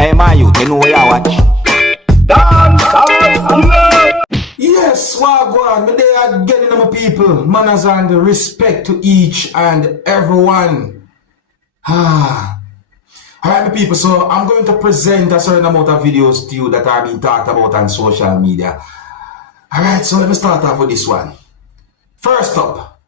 Hey, my youth, you know where you watch? Dancehall skilla. Yes, wagwan, me they are getting my people, manners and respect to each and everyone. Alright, my people, so I'm going to present a certain amount of videos to you that are being talked about on social media. Alright, so let me start off with this one. First up,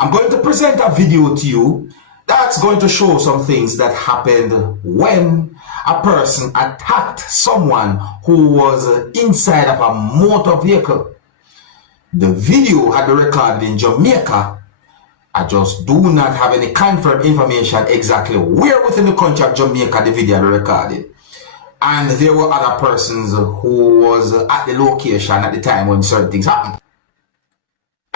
I'm going to present a video to you that's going to show some things that happened when a person attacked someone who was inside of a motor vehicle. The video had been recorded in Jamaica. I just do not have any confirmed information exactly where within the country of Jamaica the video had been recorded. And there were other persons who was at the location at the time when certain things happened.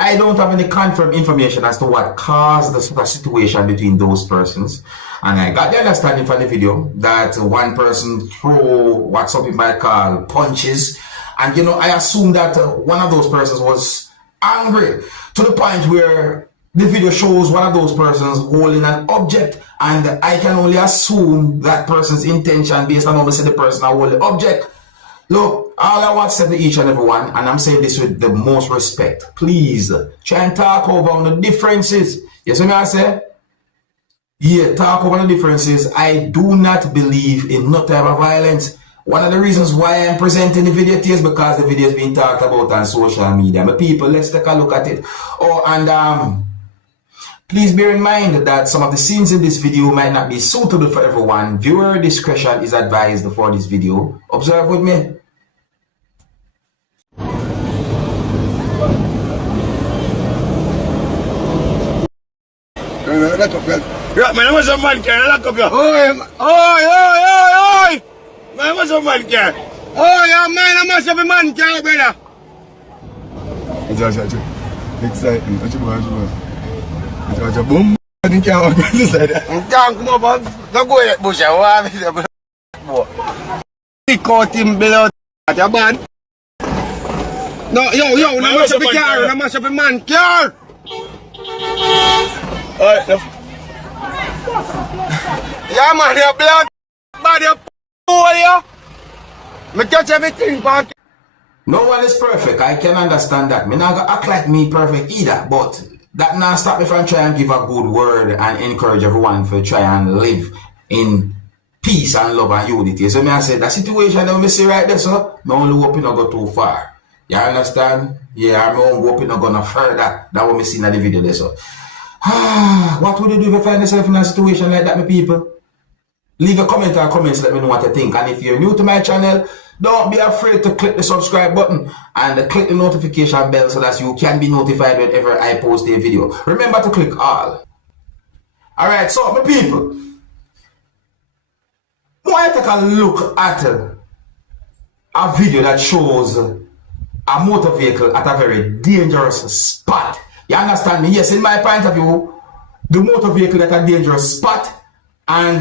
I don't have any confirmed information as to what caused the situation between those persons. And I got the understanding from the video that one person threw what some people might call punches. And you know, I assume that one of those persons was angry to the point where the video shows one of those persons holding an object. And I can only assume that person's intention based on how they say the person holding the object. Look, all I want to say to each and every one, and I'm saying this with the most respect, please try and talk over on the differences. You see what I say? Yeah, talk over the differences. I do not believe in no type of violence. One of the reasons why I'm presenting the video is because the video is being talked about on social media. My people, let's take a look at it. Oh, and please bear in mind that some of the scenes in this video might not be suitable for everyone. Viewer discretion is advised for this video. Observe with me. Yeah, man, what's a man can lock up your oi! Man, what's a man can? Oh, yeah, man, I must have a man can, brother. Exciting. It's a boom. I think I'm going to say that. Come on, don't go yet, Bush. He caught him below that bad. No, yo, I must have a car. I must have a man car. Yeah, man, your blood, body, you. Me catch everything, man. No one is perfect. I can understand that. Me not gonna act like me perfect either, but that not stop me from trying to give a good word and encourage everyone to try and live in peace and love and unity. So me I say that situation that we see right there, so me only hope it not go too far. You understand? Yeah, me only hope it not go no further than what me see in the video there. So what would you do if you find yourself in a situation like that, my people? Leave a comment or comments, let me know what you think. And if you're new to my channel, don't be afraid to click the subscribe button and click the notification bell so that you can be notified whenever I post a video. Remember to click all. Alright, so my people, I want to take a look at a video that shows a motor vehicle at a very dangerous spot. You understand me? Yes, in my point of view, the motor vehicle at a dangerous spot, and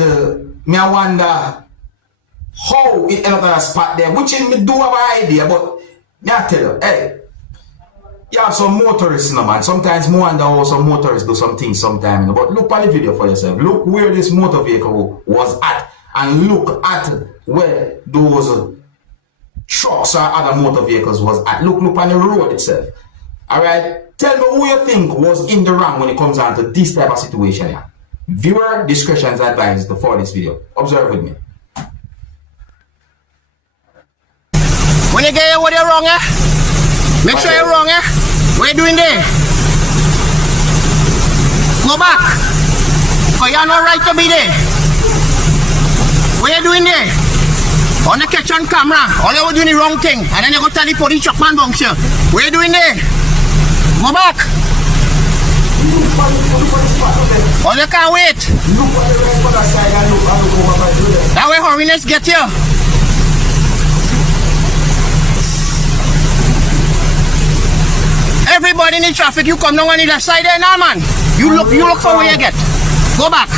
me I wonder how it ended up at a spot there, which me do have an idea, but me I tell you, hey, you have some motorists, you know, man. Sometimes me wonder how some motorists do some things sometimes, you know, but look at the video for yourself. Look where this motor vehicle was at, and look at where those trucks or other motor vehicles was at. Look on the road itself. Alright? Tell me who you think was in the wrong when it comes down to this type of situation here. Viewer discretion is advised for this video. Observe with me. When you get what you're wrong, make sure you're wrong, what you doing there? Go back. Because you're not right to be there. What you doing there? On the catch on camera, all you were doing the wrong thing, and then you go tell the police truck man bunks you. What you doing there? Go back. Oh, you can't wait. That way hurriness get you. Everybody in the traffic, you come down on the left side there now, man. You look for where you get. Go back.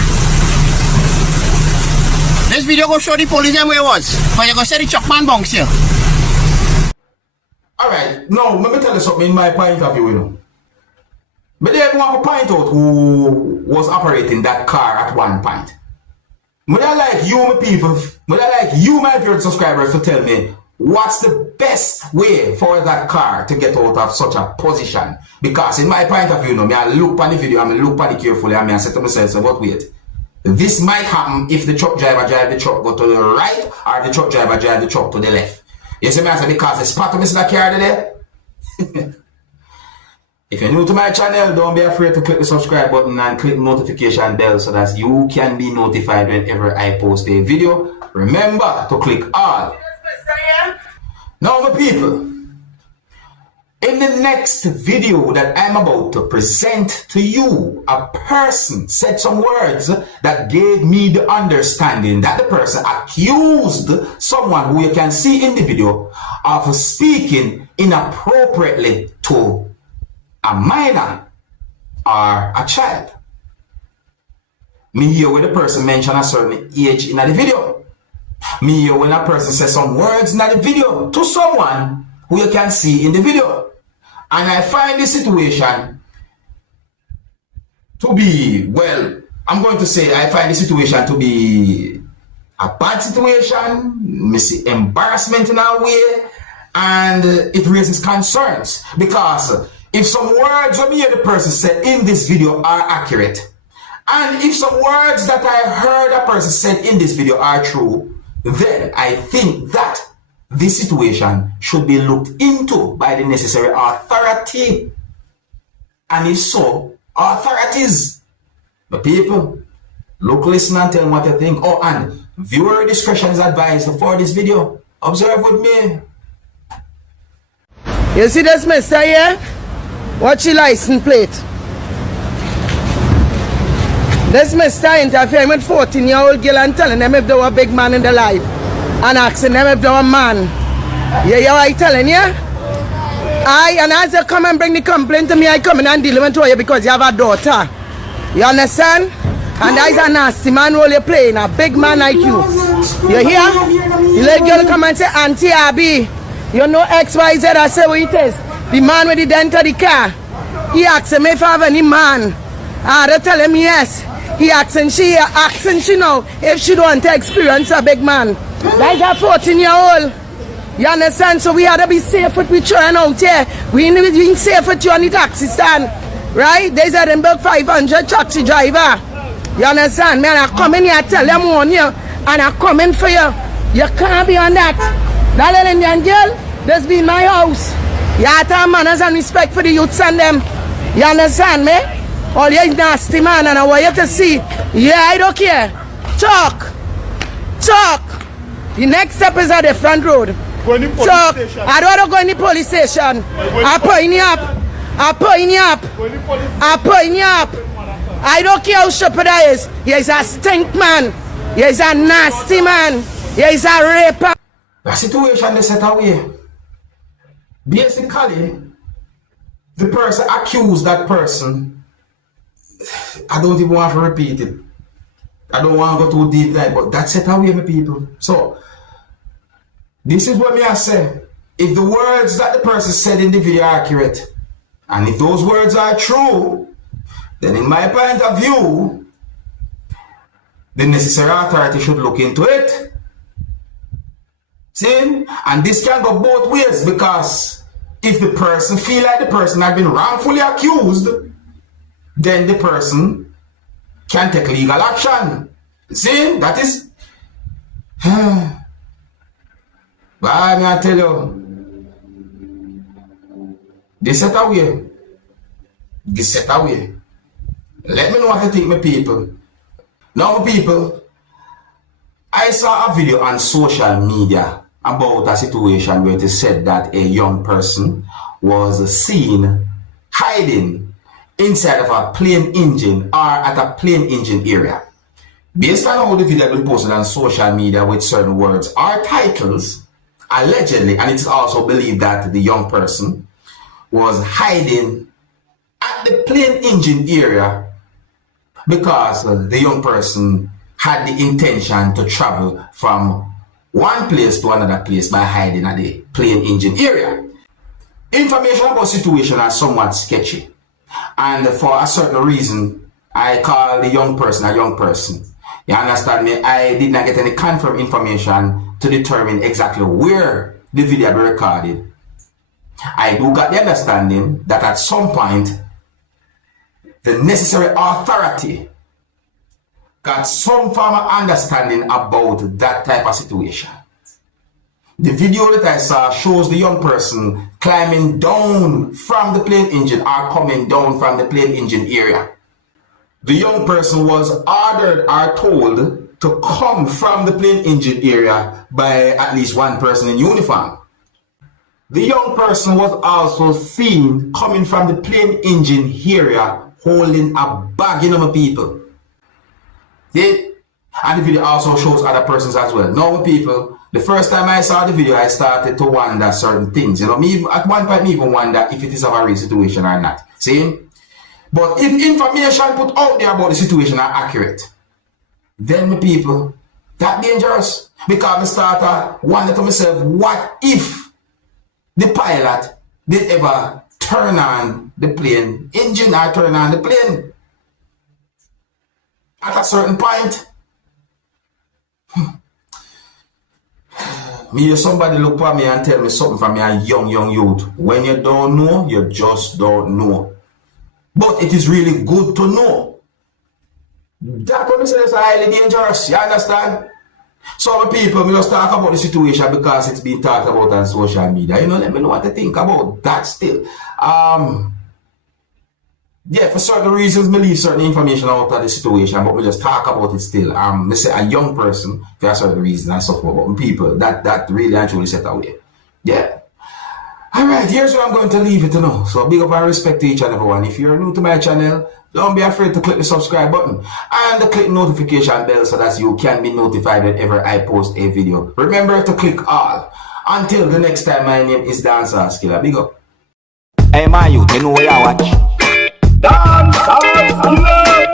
This video go show the police them where it was. But you go say the truck man bunks you. Alright, now let me tell you something in my point of view, you know. But they want to point out who was operating that car at one point. Would I like you, my people, would I like you, my favorite subscribers, to tell me what's the best way for that car to get out of such a position? Because in my point of view, me I look at the video, I look at it carefully, and I say to myself, so, but wait, this might happen if the truck driver drive the truck go to the right, or the truck driver drive the truck to the left. You see me, I say, because the spot of the car there. If you're new to my channel, don't be afraid to click the subscribe button and click the notification bell so that you can be notified whenever I post a video. Remember to click all. Now, my people, in the next video that I'm about to present to you, a person said some words that gave me the understanding that the person accused someone who you can see in the video of speaking inappropriately to a minor or a child. Me hear when the person mention a certain age in the video. Me hear when a person says some words in the video to someone who you can see in the video. And I find this situation to be, well, I'm going to say I find the situation to be a bad situation, missy embarrassment in a way, and it raises concerns because if some words that me and the person said in this video are accurate, and if some words that I heard a person said in this video are true, then I think that this situation should be looked into by the necessary authority. And if so, authorities, the people, look, listen and tell me what you think. Oh, and viewer discretion is advised for this video. Observe with me. You see this mister here? Watch your license plate. This mister interfering with 14-year-old girl and telling them if they were a big man in their life and asking them if they were a man. You hear what I telling you? And as you come and bring the complaint to me, I come in and deal with you because you have a daughter. You understand? And that is a nasty man role you're playing, a big man like you. You hear? You let girl come and say, Auntie Abby, you know XYZ, I say what it is. The man with the dent of the car, he asking me if I have any man. They tell him yes. He asking she now if she don't want to experience a big man. That's a 14-year-old. You understand? So we had to be safe with we children out here. We ain't being safe with you on the taxi stand. Right? There's a Edinburgh 500 taxi driver. You understand? Man, I come in here, tell them on you, and I come in for you. You can't be on that. That little Indian girl, this be my house. You have to have manners and respect for the youths and them. You understand me? All you is nasty man and I want you to see. Yeah, I don't care. Talk. The next step is a different road. Go in the police Talk. station. I don't want to go in the police station. I point you up. I don't care how stupid I is. He is a stink man. He is a nasty man. He is a raper. The situation is set away. Basically, the person accused that person. I don't even want to repeat it. I don't want to go too deep there, but that's it away, my people. So, this is what me I say. If the words that the person said in the video are accurate, and if those words are true, then in my point of view, the necessary authority should look into it. See? And this can go both ways, because if the person feel like the person has been wrongfully accused, then the person can take legal action. See? That is... But I tell you, this set away. Let me know what you think, my people. Now, my people, I saw a video on social media about a situation where it is said that a young person was seen hiding inside of a plane engine or at a plane engine area. Based on how the video has been posted on social media with certain words or titles, allegedly, and it's also believed that the young person was hiding at the plane engine area because the young person had the intention to travel from one place to another place by hiding at the plane engine area. Information about the situation are somewhat sketchy, and for a certain reason, I call the young person a young person. You understand me? I did not get any confirmed information to determine exactly where the video be recorded. I do got the understanding that at some point, the necessary authority got some form of understanding about that type of situation. The video that I saw shows the young person climbing down from the plane engine or coming down from the plane engine area. The young person was ordered or told to come from the plane engine area by at least one person in uniform. The young person was also seen coming from the plane engine area holding a bag, you know, my people. See? And the video also shows other persons as well. Now, my people, the first time I saw the video, I started to wonder certain things. You know, me at one point, me even wonder if it is a real situation or not. See? But if information put out there about the situation are accurate, then, my people, that's dangerous. Because I started wondering to myself, what if the pilot did ever turn on the plane engine or turn on the plane at a certain point? Me, somebody look for me and tell me something from me, a young youth. When you don't know, you just don't know. But it is really good to know. That what I say is highly dangerous. You understand? Some people, me just talk about the situation because it's been talked about on social media. You know, let me know what to think about that still. Yeah, for certain reasons, me leave certain information out of the situation, but we just talk about it still. Me say a young person for a certain reason and stuff, but people that really actually set away. Yeah. Alright, here's where I'm going to leave it to now. So big up and respect to each and everyone. If you're new to my channel, don't be afraid to click the subscribe button and click the notification bell so that you can be notified whenever I post a video. Remember to click all. Until the next time, my name is Dancehall Skilla. Big up. Hey, my youth, you know where you watch? Dancehall Skilla.